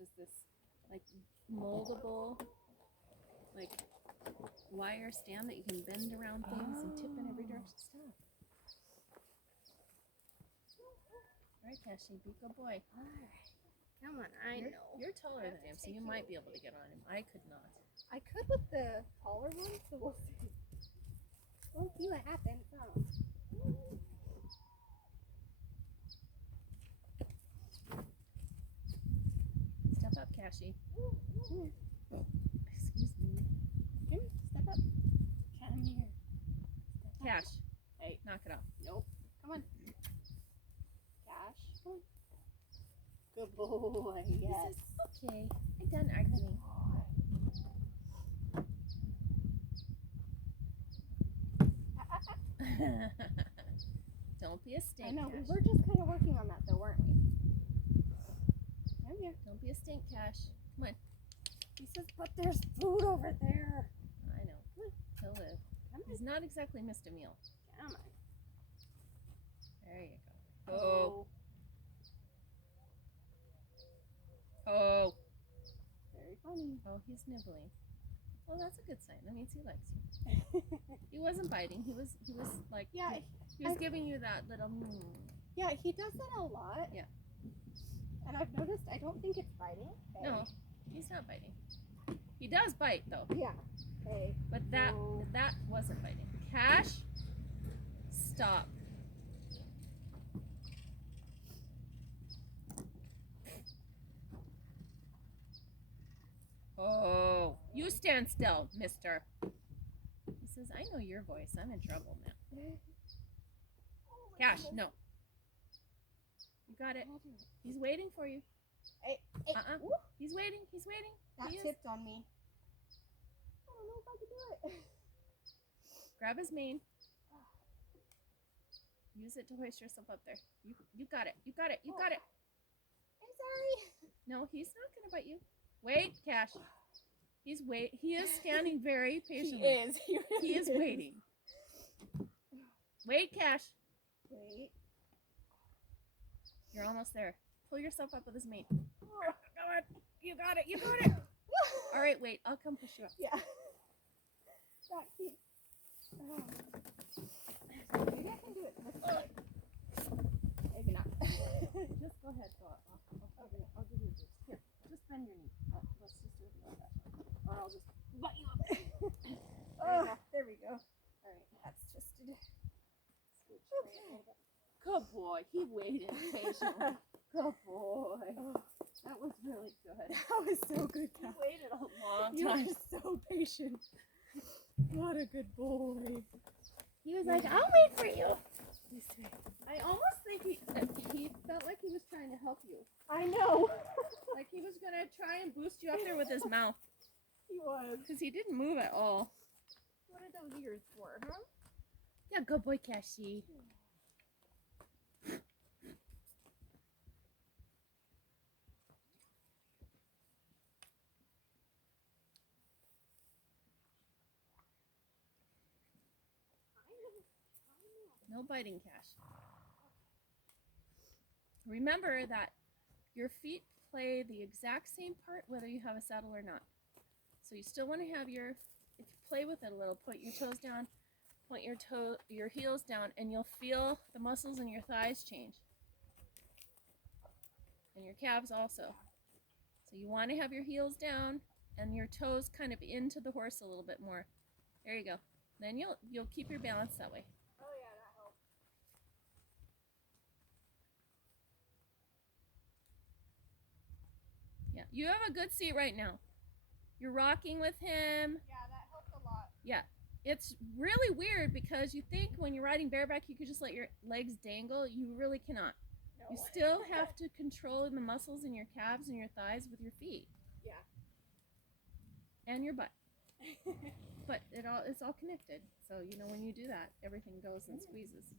is this like moldable, like wire stand that you can bend around things and tip in every direction. Stop. All right, Cassie, be a good boy. All right. Come on, I know. You're taller than I am, so you might be able to get on him. I could not. I could with the taller one, so we'll see. We'll see what happens. Oh. Step up, Cassie. Excuse me. Come, step up. Come here. Cash. Hey. Knock it off. Nope. Come on. Cash. Come on. Good boy. Yes. Okay. I'm done arguing. Don't be a stink. I know. Cash. We were just kind of working on that, though, weren't we? Come here. Don't be a stink, Cash. Come on. He says, but there's food over there. I know. He'll live. He's not exactly missed a meal. Come on. There you go. Oh. Oh. Very funny. Oh, he's nibbling. Well, that's a good sign. That means he likes you. He wasn't biting. He was like, yeah. He was giving you that little. Yeah, he does that a lot. Yeah. And I've noticed. I don't think it's biting. Hey. No, he's not biting. He does bite though. Yeah. Hey. But that wasn't biting. Cash, stop. Oh, you stand still, mister. He says, I know your voice. I'm in trouble now. Cash, no. You got it. He's waiting for you. Hey. He's waiting. He's waiting. That tipped on me. I don't know if I can do it. Grab his mane. Use it to hoist yourself up there. You got it. You got it. You got it. I'm sorry. No, he's not going to bite you. Wait, Cash. He is standing very patiently. He is. He is waiting. Wait, Cash. Wait. You're almost there. Pull yourself up with his mane. Oh. Go on. You got it. You got it. All right, wait. I'll come push you up. Yeah. Maybe I can do it. Maybe not. Just go ahead. Go up. I'll give you a boost. Here. Just bend your knee. Let's just do it like that. Or I'll just butt you up. There we go. All right. That's twisted. Good boy. He waited patiently. Good boy. That was really good. That was so good, Kat. He waited a long You time. were so patient. What a good boy. He was like, I'll wait for you. I almost think he felt like he was trying to help you. I know. Like he was going to try and boost you up there with his mouth. He was. Because he didn't move at all. What are those ears for, huh? Yeah, good boy, Cassie. No biting, Cash. Remember that your feet play the exact same part whether you have a saddle or not. So you still want to have if you play with it a little, put your toes down, point your heels down, and you'll feel the muscles in your thighs change. And your calves also. So you want to have your heels down and your toes kind of into the horse a little bit more. There you go. Then you'll keep your balance that way. Oh yeah, that helps. Yeah, you have a good seat right now. You're rocking with him. Yeah, that helped a lot. Yeah, it's really weird because you think when you're riding bareback you could just let your legs dangle. You really cannot. No. You still have to control the muscles in your calves and your thighs with your feet. Yeah. And your butt. But it's all connected. So, when you do that, everything goes and squeezes.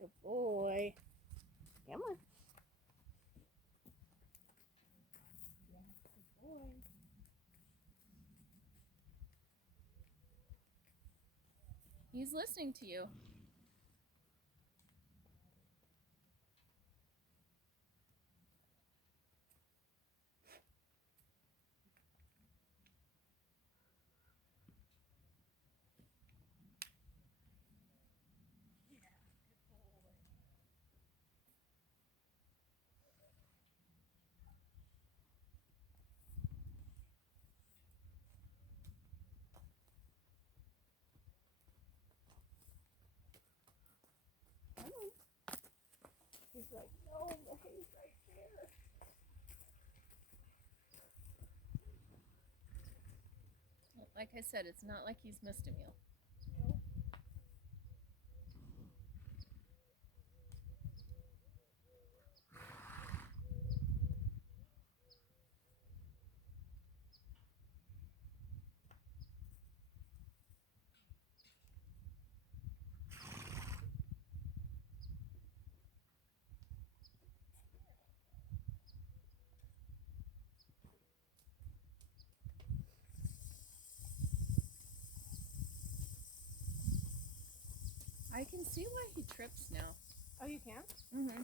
Good boy. Come on. Yeah, good boy. He's listening to you. like, no, the hay's right there. Like I said, it's not like he's missed a meal. No. I can see why he trips now. Oh, you can? Mm-hmm.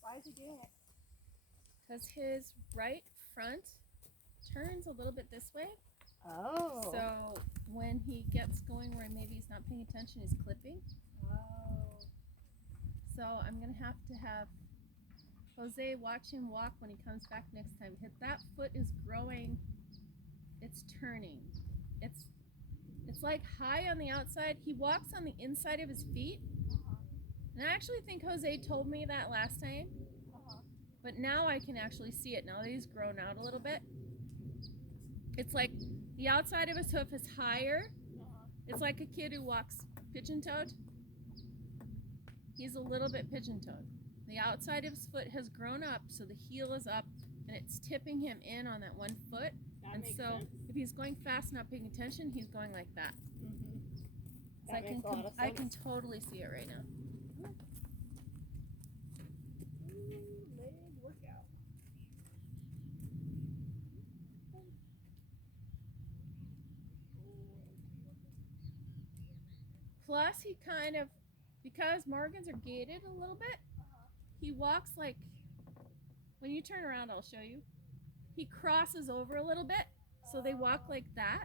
Why is he doing it? Because his right front turns a little bit this way. Oh. So when he gets going where maybe he's not paying attention, he's clipping. Oh. So I'm going to have Jose watch him walk when he comes back next time. That foot is growing. It's turning. It's like high on the outside. He walks on the inside of his feet. And I actually think Jose told me that last time. But now I can actually see it now that he's grown out a little bit. It's like the outside of his hoof is higher. It's like a kid who walks pigeon-toed. He's a little bit pigeon-toed. The outside of his foot has grown up, so the heel is up, and it's tipping him in on that one foot. That makes sense. If he's going fast, not paying attention, he's going like that. So That makes a lot of I sense. can totally see it right now. Leg workout. Plus, he kind of, because Morgans are gated a little bit, he walks like, when you turn around, I'll show you. He crosses over a little bit, so they walk like that.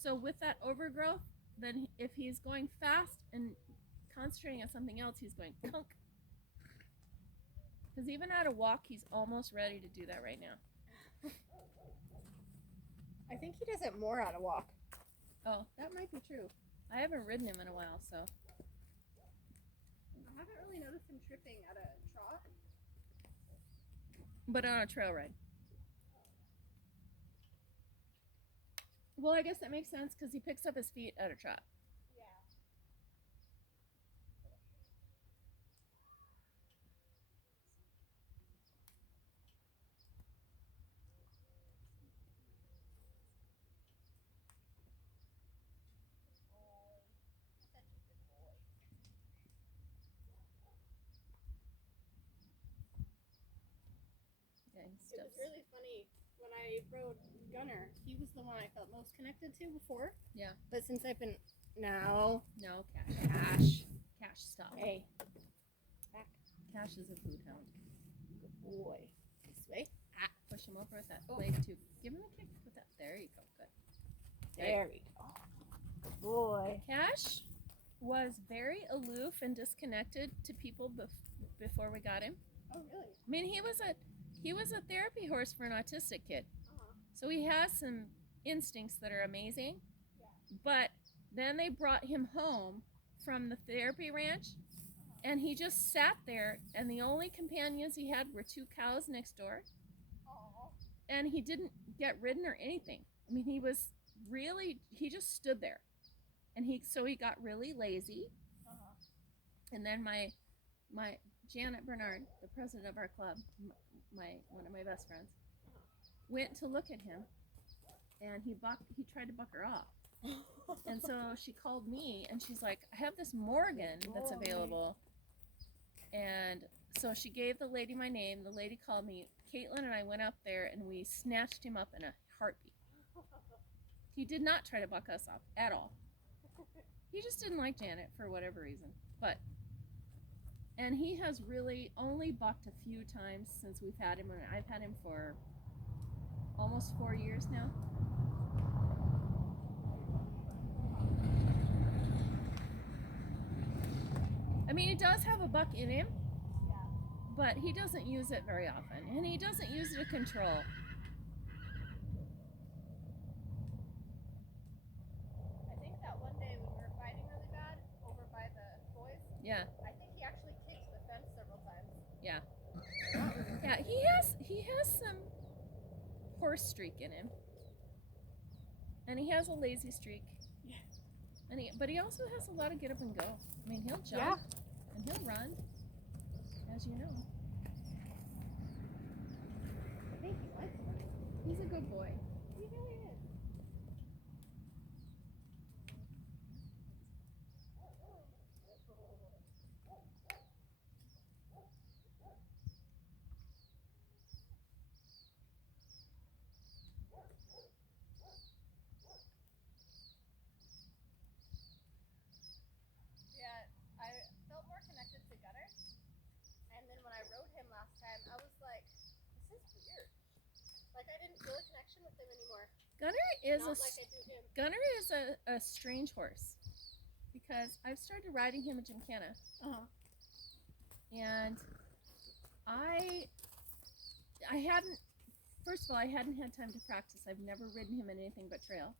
So with that overgrowth, then if he's going fast and concentrating on something else, he's going kunk. Because even at a walk, he's almost ready to do that right now. I think he does it more at a walk. Oh, that might be true. I haven't ridden him in a while, so. I haven't really noticed him tripping at a trot. But on a trail ride. Well, I guess that makes sense because he picks up his feet at a trot. Yeah. Yeah, he It was steps. really funny when I rode Gunner. He was the one I felt most connected to before. Yeah. But since I've been no Cash. Cash, stop. Hey, back. Cash is a food hound. Good boy. This way. Push him over with that leg too. Give him a kick with that. There you go. Good. There we go. Good boy. Cash was very aloof and disconnected to people before we got him. Oh really? I mean, he was a therapy horse for an autistic kid. So he has some instincts that are amazing. Yeah. But then they brought him home from the therapy ranch, and he just sat there, and the only companions he had were 2 cows next door. Aww. And he didn't get ridden or anything. I mean, he just stood there. And he got really lazy. And then my Janet Bernard, the president of our club, one of my best friends, went to look at him, and he tried to buck her off. And so she called me, and she's like, I have this Morgan that's available. And so she gave the lady my name. The lady called me. Caitlin and I went up there, and we snatched him up in a heartbeat. He did not try to buck us off at all. He just didn't like Janet for whatever reason. And he has really only bucked a few times since we've had him, and I've had him for almost 4 years now. I mean, he does have a buck in him, but he doesn't use it very often, and he doesn't use it to control. I think that one day when we were fighting really bad over by the boys, Yeah. I think he actually kicked the fence several times. Yeah, he has some horse streak in him, and he has a lazy streak. Yeah. But he also has a lot of get up and go. I mean, he'll jump Yeah. and he'll run, as you know. I think he likes it. He's a good boy. He really is. Yeah, I felt more connected to Gunner. And then when I rode him last time, I was like, this is weird. Like I didn't feel a connection with him anymore. Gunner is Not like I do him. Gunner is a strange horse because I've started riding him at Gymkhana, and I hadn't. First of all, I hadn't had time to practice. I've never ridden him in anything but trail.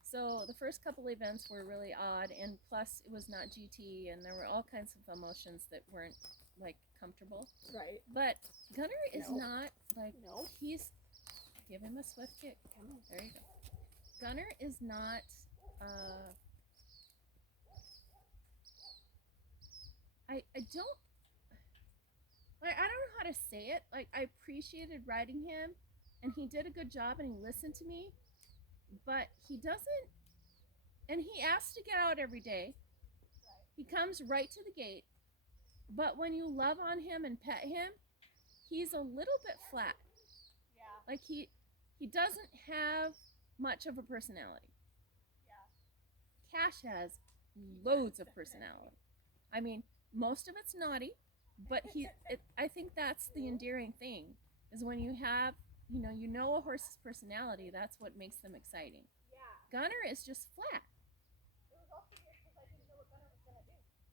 So the first couple events were really odd, and plus it was not GT, and there were all kinds of emotions that weren't like comfortable. Right. But Gunner is No. not like No. he's. Give him a swift kick. Come on. There you go. Gunner is not. I don't. Like, I don't know how to say it. Like, I appreciated riding him, and he did a good job, and he listened to me. But he doesn't. And he asks to get out every day. He comes right to the gate. But when you love on him and pet him, he's a little bit flat. Yeah. Like he doesn't have much of a personality. Yeah. Cash has loads of personality. I mean, most of it's naughty, but I think that's the endearing thing is when you have, you know a horse's personality, that's what makes them exciting. Yeah. Gunner is just flat. It was also weird because I didn't know what Gunner was gonna do.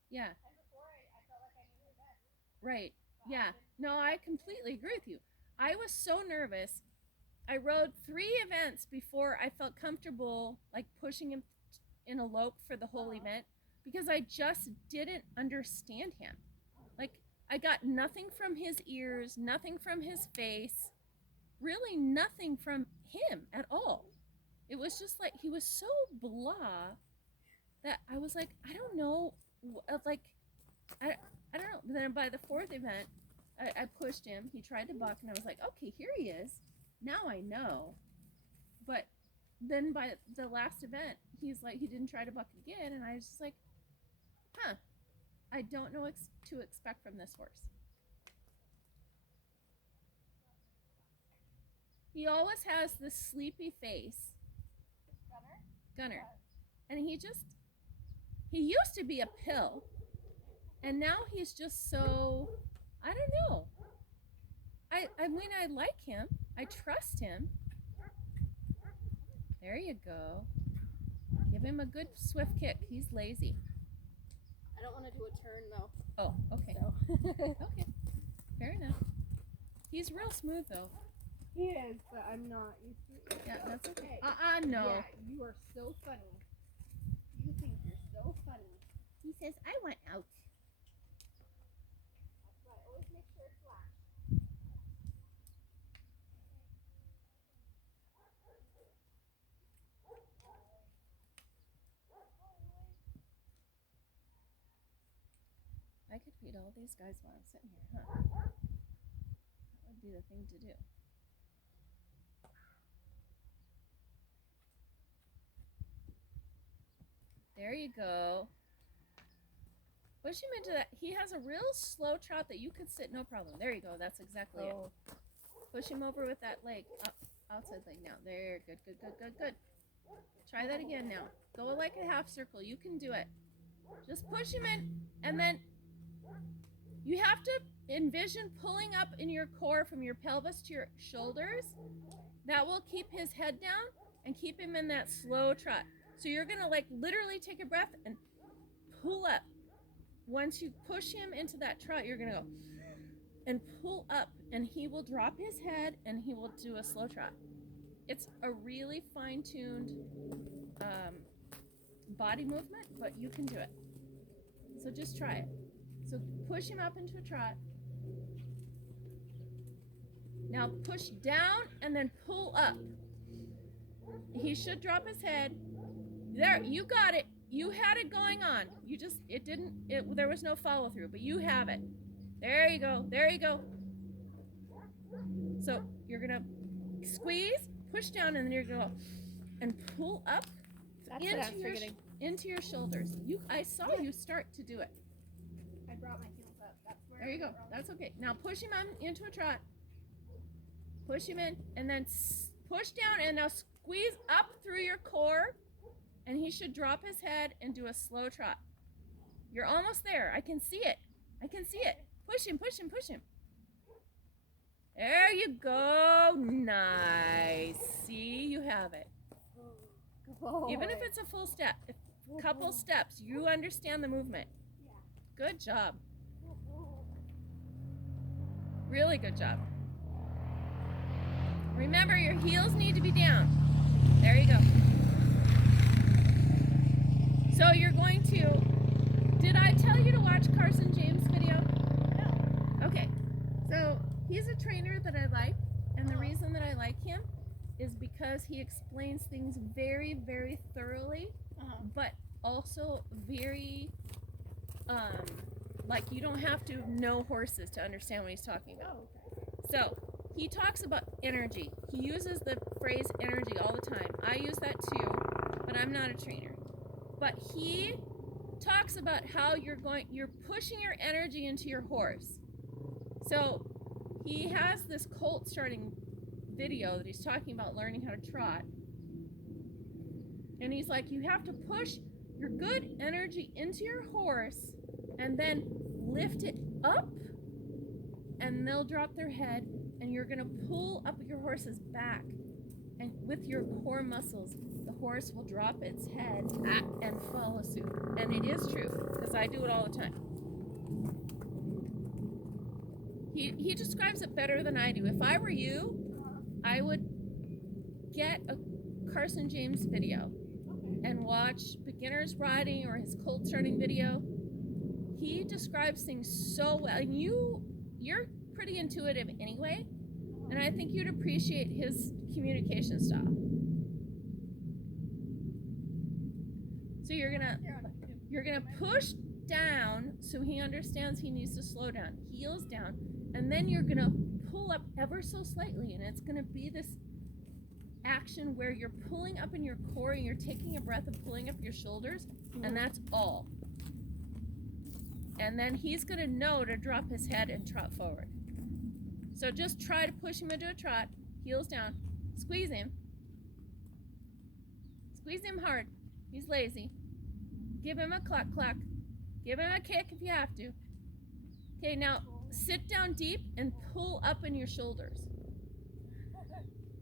Yeah. And before I felt like I knew the best. Right. Yeah. No, I completely agree with you. I was so nervous. I rode 3 events before I felt comfortable like pushing him in a lope for the whole event because I just didn't understand him. Like I got nothing from his ears, nothing from his face, really nothing from him at all. It was just like he was so blah that I was like, I don't know, like I don't know. But then by the 4th event, I pushed him. He tried to buck, and I was like, okay, here he is. Now I know. But then by the last event, he's like, he didn't try to buck again, and I was just like, huh, I don't know what to expect from this horse. He always has this sleepy face. Gunner. And he used to be a pill, and now he's just so, I don't know. I mean, I like him. I trust him. There you go. Give him a good swift kick. He's lazy. I don't want to do a turn though. Oh, okay. So. Okay. Fair enough. He's real smooth though. He is, but I'm not used to it. Yeah, that's okay. Yeah, No. you are so funny. You think you're so funny. He says, I want out. That's why I always make sure it's latched. I could feed all these guys while I'm sitting here, huh? That would be the thing to do. There you go. Push him into that. He has a real slow trot that you could sit no problem. There you go. That's exactly it. Push him over with that leg. Outside leg now. There. Good, good, good, good, good. Try that again now. Go like a half circle. You can do it. Just push him in, and then you have to envision pulling up in your core from your pelvis to your shoulders. That will keep his head down and keep him in that slow trot. So you're gonna like literally take a breath and pull up. Once you push him into that trot, you're gonna go and pull up, and he will drop his head and he will do a slow trot. It's a really fine-tuned body movement, but you can do it. So just try it. So push him up into a trot. Now push down and then pull up. He should drop his head. There, you got it. You had it going on. You just, there was no follow through, but you have it. There you go. There you go. So you're gonna squeeze, push down, and then you're gonna go and pull up into your shoulders. I saw you start to do it. I brought my heels up. That's where There you go. That's okay. Now push him on into a trot. Push him in, and then push down, and now squeeze up through your core, and he should drop his head and do a slow trot. You're almost there. I can see it. I can see it. Push him, push him, push him. There you go. Nice. See, you have it. Even if it's a full step, a couple steps, you understand the movement. Yeah. Good job. Really good job. Remember, your heels need to be down. There you go. So you're going to, did I tell you to watch Carson James' video? No. Okay. So he's a trainer that I like, and the reason that I like him is because he explains things very, very thoroughly, but also very, like you don't have to know horses to understand what he's talking about. Oh, okay. So he talks about energy. He uses the phrase energy all the time. I use that too, but I'm not a trainer. But he talks about how you're pushing your energy into your horse. So he has this colt starting video that he's talking about learning how to trot. And he's like, you have to push your good energy into your horse and then lift it up, and they'll drop their head, and you're gonna pull up your horse's back, and with your core muscles the horse will drop its head and follow suit. And it is true, because I do it all the time. He describes it better than I do. If I were you, I would get a Carson James video and watch beginners riding or his colt starting video. He describes things so well, and you're pretty intuitive anyway, and I think you'd appreciate his communication style. So you're gonna push down so he understands he needs to slow down, heels down, and then you're gonna pull up ever so slightly, and it's gonna be this action where you're pulling up in your core and you're taking a breath and pulling up your shoulders, and that's all. And then he's gonna know to drop his head and trot forward. So just try to push him into a trot, heels down, squeeze him hard. He's lazy. Give him a cluck cluck. Give him a kick if you have to. Okay, now sit down deep and pull up in your shoulders.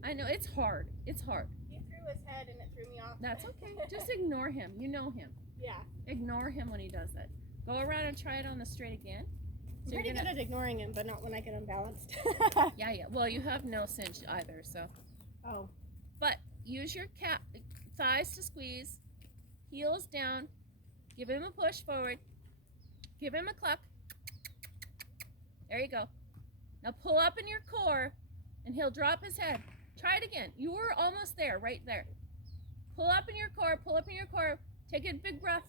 I know, it's hard. It's hard. He threw his head and it threw me off. That's okay. Just ignore him. You know him. Yeah. Ignore him when he does that. Go around and try it on the straight again. I'm pretty good at ignoring him, but not when I get unbalanced. Yeah. Well, you have no cinch either, so. Oh. But use your thighs to squeeze, heels down, give him a push forward, give him a cluck. There you go. Now pull up in your core, and he'll drop his head. Try it again. You were almost there, right there. Pull up in your core, pull up in your core. Take a big breath.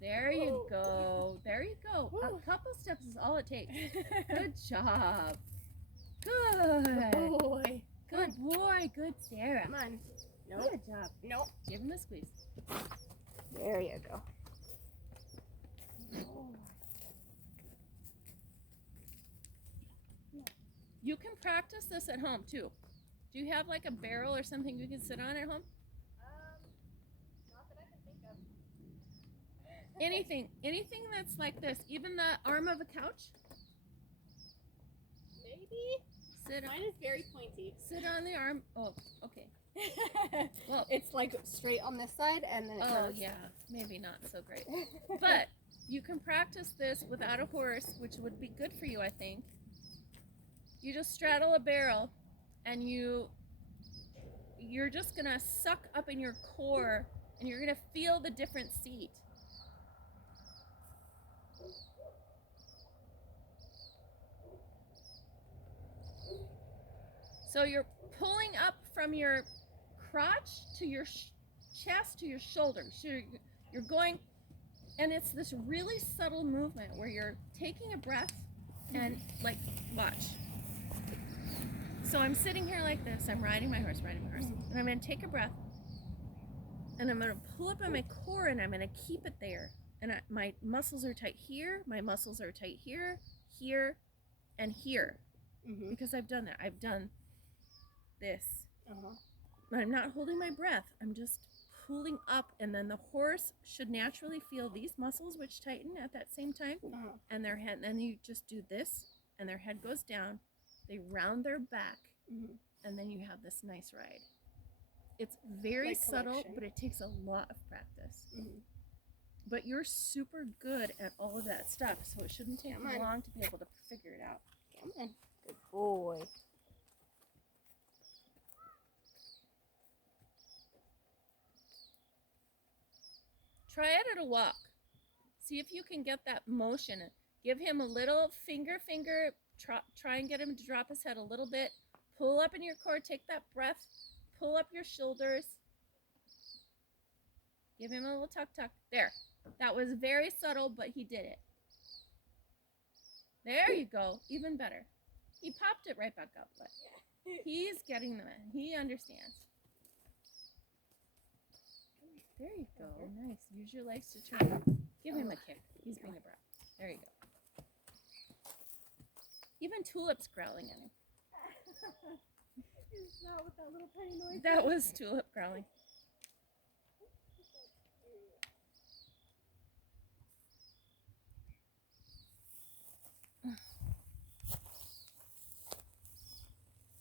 There you go. There you go. A couple steps is all it takes. Good job. Good. Good boy. Good boy. Good Sarah. Come on. Nope. Good job. Nope. Give him a squeeze. There you go. You can practice this at home too. Do you have like a barrel or something you can sit on at home? Not that I can think of. Anything that's like this, even the arm of a couch. Maybe. Mine is very pointy. Sit on the arm. Oh, okay. Well, it's like straight on this side, and then it Oh goes. yeah, maybe not so great. But you can practice this without a horse, which would be good for you, I think. You just straddle a barrel, and you're just gonna suck up in your core, and you're gonna feel the different seat. So you're pulling up from your crotch to your chest to your shoulders. So you're going, and it's this really subtle movement where you're taking a breath and like, watch. So I'm sitting here like this. I'm riding my horse, and I'm going to take a breath, and I'm going to pull up on my core, and I'm going to keep it there. And my muscles are tight here. My muscles are tight here, here, and here. Because I've done that. I've done this. I'm not holding my breath. I'm just pulling up, and then the horse should naturally feel these muscles, which tighten at that same time, and their head. Then you just do this, and their head goes down. They round their back, and then you have this nice ride. It's very Like subtle, collection. but it takes a lot of practice. But you're super good at all of that stuff, so it shouldn't take you long to be able to figure it out. Come on. Good boy. Try it at a walk. See if you can get that motion. Give him a little finger. Try and get him to drop his head a little bit. Pull up in your core. Take that breath. Pull up your shoulders. Give him a little tuck. There. That was very subtle, but he did it. There you go. Even better. He popped it right back up, but he's getting them in. He understands. There you go. Nice. Use your legs to turn. Give him a kick. He's being a brat. There you go. Even Tulip's growling at him. Is that what that little tiny noise? That was Tulip growling.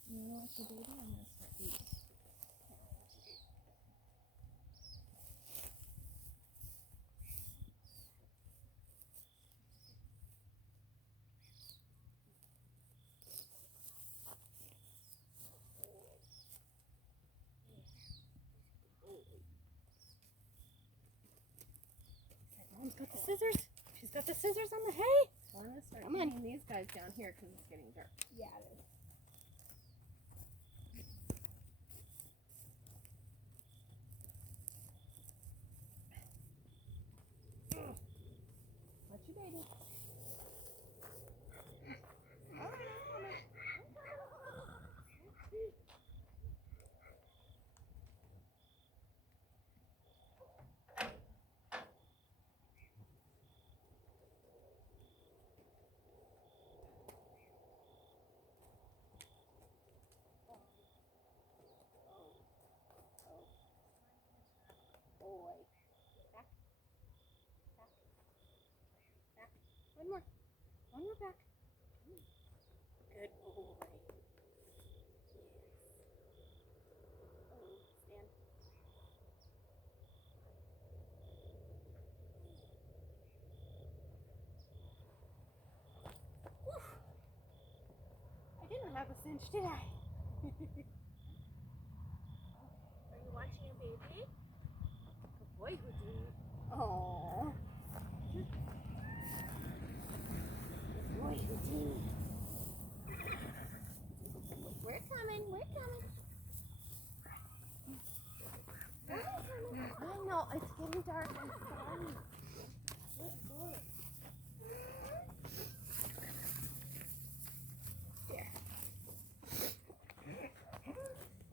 You want to watch the baby? I'm going to start eating. Mom's got the scissors. She's got the scissors on the hay. So I'm going to start Come on. eating these guys down here because it's getting dark. Yeah, it is. Watch your baby. All right, I'm coming. Boy. Back. One more. One more back. Good boy. Oh, stand. Whew. I didn't have a cinch, did I? Are you watching your baby? Good boy, Houdini. Aww. Good boy, Houdini. We're coming. I know, it's getting dark.